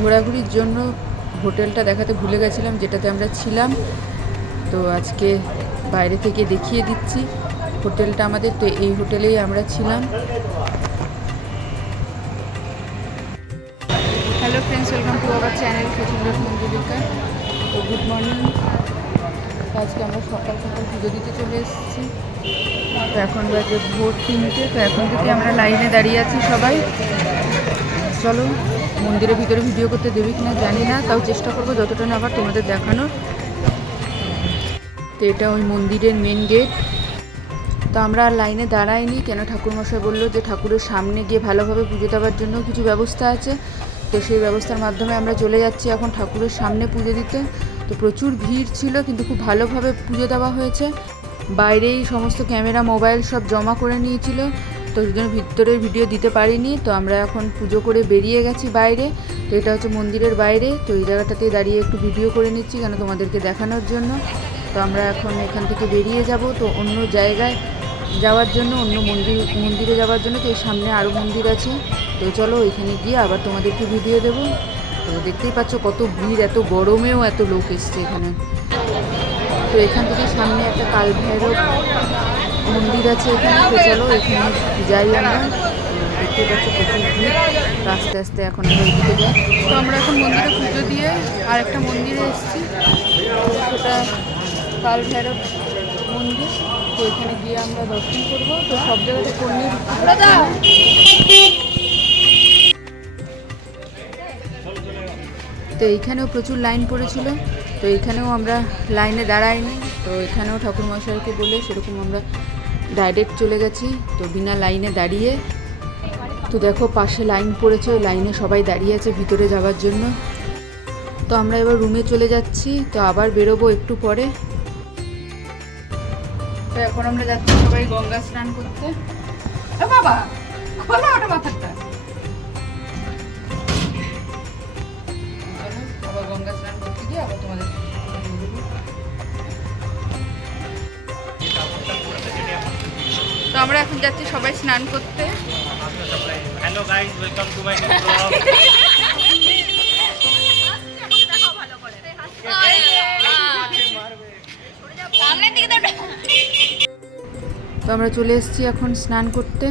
ঘোরাঘুরির জন্য হোটেলটা দেখাতে ভুলে গেছিলাম যেটাতে আমরা ছিলাম। তো আজকে বাইরে থেকে দেখিয়ে দিচ্ছি হোটেলটা আমাদের। তো এই হোটেলেই আমরা ছিলাম। Hello friends, welcome to our channel Sachindra Manjulika. তো গুড মর্নিং। আজকে আমরা সকাল সকাল পুজো দিতে চলে এসেছি। তো এখন বাজে ভোর 3টে। তো এখন থেকে আমরা লাইনে দাঁড়িয়ে আছি সবাই। চলো, মন্দিরের ভিতরে ভিডিও করতে দেবে কিনা জানি না, তাও চেষ্টা করবো যতটা না আবার তোমাদের দেখানোর। তো এটা ওই মন্দিরের মেন গেট। তো আমরা আর লাইনে দাঁড়াইনি, কেন ঠাকুরমশাই বললো যে ঠাকুরের সামনে গিয়ে ভালোভাবে পুজো দেওয়ার জন্য কিছু ব্যবস্থা আছে। তো সেই ব্যবস্থার মাধ্যমে আমরা চলে যাচ্ছি এখন ঠাকুরের সামনে পুজো দিতে। তো প্রচুর ভিড় ছিল, কিন্তু খুব ভালোভাবে পুজো দেওয়া হয়েছে। বাইরেই সমস্ত ক্যামেরা মোবাইল সব জমা করে নিয়েছিল, তো ওই জন্য ভিতরের ভিডিও দিতে পারিনি। তো আমরা এখন পুজো করে বেরিয়ে গেছি বাইরে। তো এটা হচ্ছে মন্দিরের বাইরে। তো এই জায়গাটাতে দাঁড়িয়ে একটু ভিডিও করে নিচ্ছি কেন তোমাদেরকে দেখানোর জন্য। তো আমরা এখন এখান থেকে বেরিয়ে যাব তো অন্য জায়গায় যাওয়ার জন্য, অন্য মন্দিরে যাওয়ার জন্য। তো এর সামনে আরও মন্দির আছে। তো চলো ওইখানে গিয়ে আবার তোমাদেরকে ভিডিও দেবো। তো দেখতেই পাচ্ছ কত ভিড়, এত গরমেও এত লোক এসছে এখানে। তো এখান থেকে সামনে একটা কাল ভৈরব মন্দির আছে এখানে। তো চলো এখানে যাই আমরা। দেখতে পাচ্ছ প্রচুর ভিড়। তো আস্তে আস্তে এখন আমরা ওইদিকে যাই। তো আমরা এখন মন্দিরে পুজো দিয়ে আরেকটা মন্দিরে এসেছি, সেটা কাল ভৈরব মন্দির। তো এখানে গিয়ে আমরা দর্শন করবো। তো সব জায়গাতে পণ্যের তো এইখানেও প্রচুর লাইন পড়েছিল। তো এইখানেও আমরা লাইনে দাঁড়াইনি। তো এখানেও ঠাকুরমশাইকে বলে সেরকম আমরা ডাইরেক্ট চলে গেছি, তো বিনা লাইনে দাঁড়িয়ে। তো দেখো পাশে লাইন পড়েছে, ওই লাইনে সবাই দাঁড়িয়ে আছে ভিতরে যাওয়ার জন্য। তো আমরা এবার রুমে চলে যাচ্ছি। তো আবার বেরোবো একটু পরে। তো এখন আমরা যাচ্ছি সবাই গঙ্গা স্নান করতে। বাবা খোলা ওটা মাথাটা। আবার গঙ্গা স্নান করতে গিয়ে আবার তোমাদের। তো আমরা এখন যাচ্ছি সবাই স্নান করতে। Hello guys, welcome to my new blog. তো আমরা চলে এসেছি এখন স্নান করতে।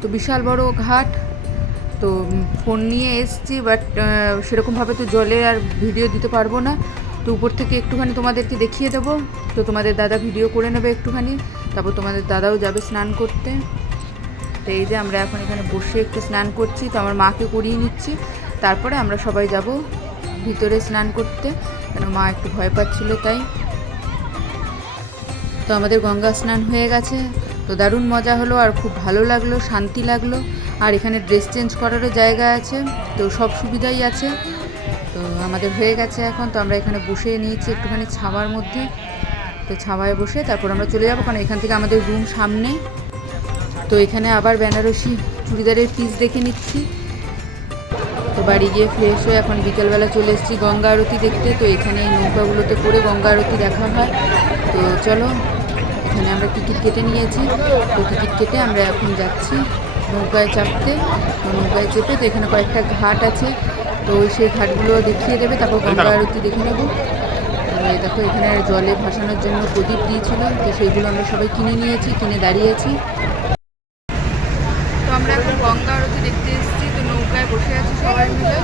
তো বিশাল বড় ঘাট। তো ফোন নিয়ে এসেছি, বাট সেরকমভাবে তো জলে আর ভিডিও দিতে পারবো না। তো উপর থেকে একটুখানি তোমাদেরকে দেখিয়ে দেবো। তো তোমাদের দাদা ভিডিও করে নেবে একটুখানি, তারপর তোমাদের দাদাও যাবে স্নান করতে। তো এই যে আমরা এখন এখানে বসে একটু স্নান করছি। তো আমার মাকে করিয়ে নিচ্ছি, তারপরে আমরা সবাই যাব ভিতরে স্নান করতে, কেন মা একটু ভয় পাচ্ছিল তাই। তো আমাদের গঙ্গা স্নান হয়ে গেছে। তো দারুণ মজা হলো আর খুব ভালো লাগলো, শান্তি লাগলো। আর এখানে ড্রেস চেঞ্জ করারও জায়গা আছে, তো সব সুবিধাই আছে। তো আমাদের হয়ে গেছে এখন। তো আমরা এখানে বসে নিয়েছি একটুখানি ছাওয়ার মধ্যে। তো ছাওয়ায় বসে তারপর আমরা চলে যাবো, কারণ এখান থেকে আমাদের রুম সামনে। তো এখানে আবার বেনারসি চুড়িদারের পিস দেখে নিচ্ছি। তো বাড়ি গিয়ে ফ্রেশ হয়ে এখন বিকেলবেলা চলে এসেছি গঙ্গা আরতি দেখতে। তো এখানে এই নৌকাগুলোতে করে গঙ্গা আরতি দেখা হয়। তো চলো, এখানে আমরা টিকিট কেটে নিয়েছি। তো টিকিট কেটে আমরা এখন যাচ্ছি নৌকায় চাপতে। তো নৌকায় চেপে তো এখানে কয়েকটা ঘাট আছে, তো সেই ঘাটগুলো দেখিয়ে দেবে, তারপর গঙ্গা আরতি দেখে নেবো। তো এই দেখো এখানে জলে ভাসানোর জন্য প্রদীপ দিয়েছিল, তো সেইগুলো আমরা সবাই কিনে নিয়েছি, কিনে দাঁড়িয়েছি। তো আমরা এখন গঙ্গা আরতি দেখতে এসেছি। তো নৌকায় বসে আছি সবাই মিলে।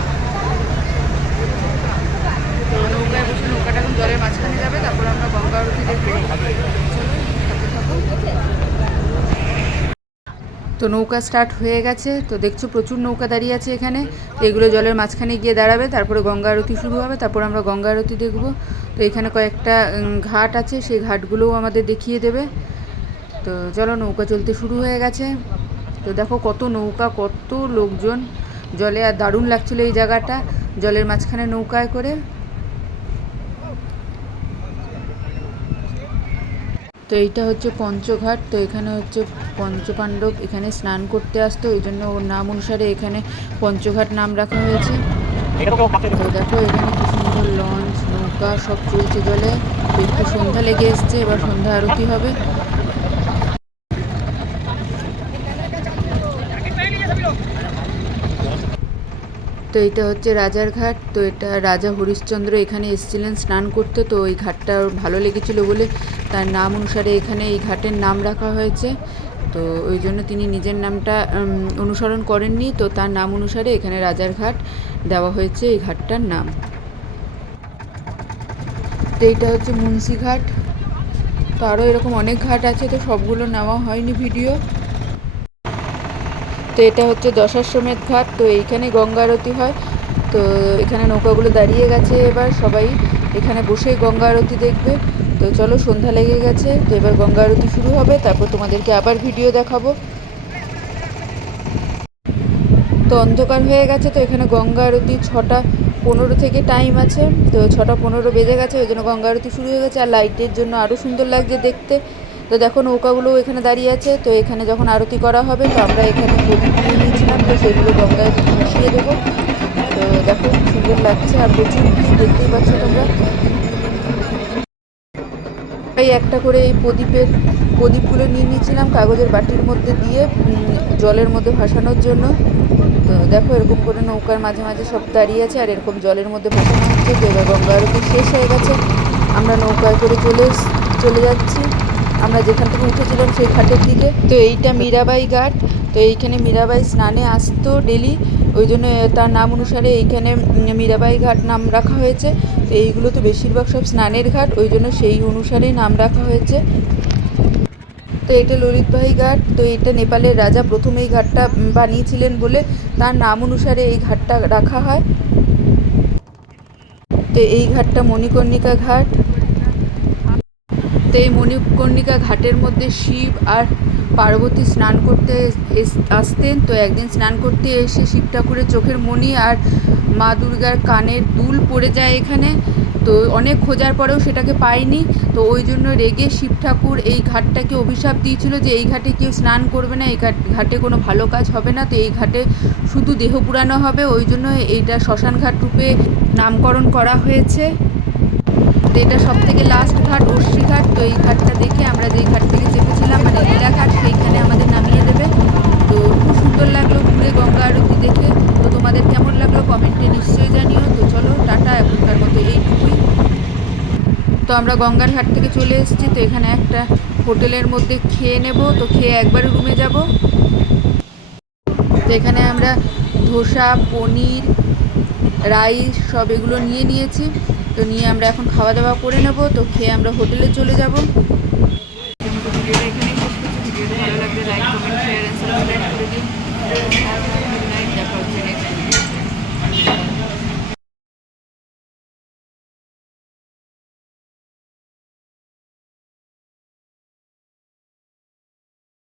তো নৌকায় বসে নৌকাটা এখন জলের মাঝখানে যাবে, তারপর আমরা গঙ্গা আরতি দেখবো। তো নৌকা স্টার্ট হয়ে গেছে। তো দেখছো প্রচুর নৌকা দাঁড়িয়ে আছে এখানে। এগুলো জলের মাঝখানে গিয়ে দাঁড়াবে, তারপরে গঙ্গা আরতি শুরু হবে, তারপর আমরা গঙ্গা আরতি দেখব। তো এখানে কয়েকটা ঘাট আছে, সেই ঘাটগুলোও আমাদের দেখিয়ে দেবে। তো চলো, নৌকা চলতে শুরু হয়ে গেছে। তো দেখো কত নৌকা, কত লোকজন জলে। আর দারুণ লাগছিলো এই জায়গাটা, জলের মাঝখানে নৌকায় করে। তো এইটা হচ্ছে পঞ্চঘাট। তো এখানে হচ্ছে পঞ্চপাণ্ডব এখানে স্নান করতে আসতো, ওই জন্য ওর নাম অনুসারে এখানে পঞ্চঘাট নাম রাখা হয়েছে। তো দেখো এখানে কি সুন্দর লঞ্চ, নৌকা সব চলছে জলে। তো একটু সন্ধ্যা লেগে এসছে, এবার সন্ধ্যা আরতি হবে। তো তো এটা হচ্ছে রাজার ঘাট। তো এটা রাজা হরিশ্চন্দ্র এখানে এসেছিলেন স্নান করতে, তো এই ঘাটটা ওর ভালো লেগেছিলো বলে তার নাম অনুসারে এখানে এই ঘাটের নাম রাখা হয়েছে। তো ওই জন্য তিনি নিজের নামটা অনুসরণ করেননি, তো তার নাম অনুসারে এখানে রাজার ঘাট দেওয়া হয়েছে এই ঘাটটার নাম। তো এইটা হচ্ছে মুন্সি ঘাট। তো আরও এরকম অনেক ঘাট আছে, তো সবগুলো নেওয়া হয়নি ভিডিও। তো এটা হচ্ছে দশাশ্বমেধ ঘাট। তো এইখানে গঙ্গা আরতি হয়। তো এখানে নৌকাগুলো দাঁড়িয়ে গেছে, এবার সবাই এখানে বসেই গঙ্গা আরতি দেখবে। তো চলো, সন্ধ্যা লেগে গেছে, তো এবার গঙ্গা আরতি শুরু হবে, তারপর তোমাদেরকে আবার ভিডিও দেখাবো। তো অন্ধকার হয়ে গেছে, তো এখানে গঙ্গা আরতি 6:15 থেকে টাইম আছে। তো 6:15 বেজে গেছে, ওই জন্য গঙ্গা আরতি শুরু হয়ে গেছে। আর লাইটের জন্য আরও সুন্দর লাগছে দেখতে। তো দেখো নৌকাগুলো এখানে দাঁড়িয়ে আছে। তো এখানে যখন আরতি করা হবে, তো আমরা এখানে প্রদীপ নিয়ে নিয়েছিলাম, তো সেগুলো গঙ্গায় ভাসিয়ে দেবো। তো দেখো সুন্দর লাগছে, আর প্রচুর ভিড়, দেখতেই পাচ্ছ তোমরা। এই একটা করে এই প্রদীপগুলো নিয়ে নিয়েছিলাম কাগজের বাটির মধ্যে দিয়ে জলের মধ্যে ভাসানোর জন্য। তো দেখো এরকম করে নৌকার মাঝে মাঝে সব দাঁড়িয়ে আছে, আর এরকম জলের মধ্যে ভাসানো হচ্ছে। তো এবার গঙ্গা আরতি শেষ হয়ে গেছে, আমরা নৌকায় করে চলে যাচ্ছি আমরা যেখান থেকে উঠেছিলাম সেই ঘাটের দিকে। তো এইটা মীরাবাই ঘাট। তো এইখানে মীরাবাই স্নানে আসতো ডেলি, ওই জন্য তার নাম অনুসারে এইখানে মীরাবাই ঘাট নাম রাখা হয়েছে। তো এইগুলো তো বেশিরভাগ সব স্নানের ঘাট, ওই জন্য সেই অনুসারেই নাম রাখা হয়েছে। তো এটা ললিতবাহী ঘাট। তো এটা নেপালের রাজা প্রথম এই ঘাটটা বানিয়েছিলেন বলে তার নাম অনুসারে এই ঘাটটা রাখা হয়। তো এই ঘাটটা মণিকর্ণিকা ঘাট। তো এই মণিকর্ণিকা ঘাটের মধ্যে শিব আর পার্বতী স্নান করতে আসতেন। তো একদিন স্নান করতে এসে শিব ঠাকুরের চোখের মণি আর মা দুর্গার কানের দুল পড়ে যায় এখানে। তো অনেক খোঁজার পরেও সেটাকে পায়নি। তো ওই জন্য রেগে শিব ঠাকুর এই ঘাটটাকে অভিশাপ দিয়েছিল যে এই ঘাটে কেউ স্নান করবে না, এই ঘাটে কোনো ভালো কাজ হবে না। তো এই ঘাটে শুধু দেহ পুরানো হবে, ওই জন্য এইটা শ্মশান ঘাট রূপে নামকরণ করা হয়েছে। তো এটা সব থেকে লাস্ট ঘাট অর্শি ঘাট। তো এই ঘাটটা দেখে আমরা যেই ঘাট থেকে চেপেছিলাম মানে লীলাঘাট, সেইখানে আমাদের নামিয়ে দেবে। তো খুব সুন্দর লাগলো ঘুরে গঙ্গা আরতি দেখে। তো তোমাদের কেমন লাগলো কমেন্টে নিশ্চয়ই জানিও। তো চলো টাটা, এখনকার মতো এইটুকুই। তো আমরা গঙ্গার ঘাট থেকে চলে এসেছি। তো এখানে একটা হোটেলের মধ্যে খেয়ে নেব, তো খেয়ে একবারে রুমে যাব। তো এখানে আমরা ধোসা, পনির, রাইস সব এগুলো নিয়েছি। তো নিয়ে আমরা এখন খাওয়া দাওয়া করে নেব। তো খেয়ে আমরা হোটেলে চলে যাব। ভিডিওটা এখানেই শেষ করছি। ভিডিওটা ভালো লাগলে like, comment, share and subscribe করে দিন।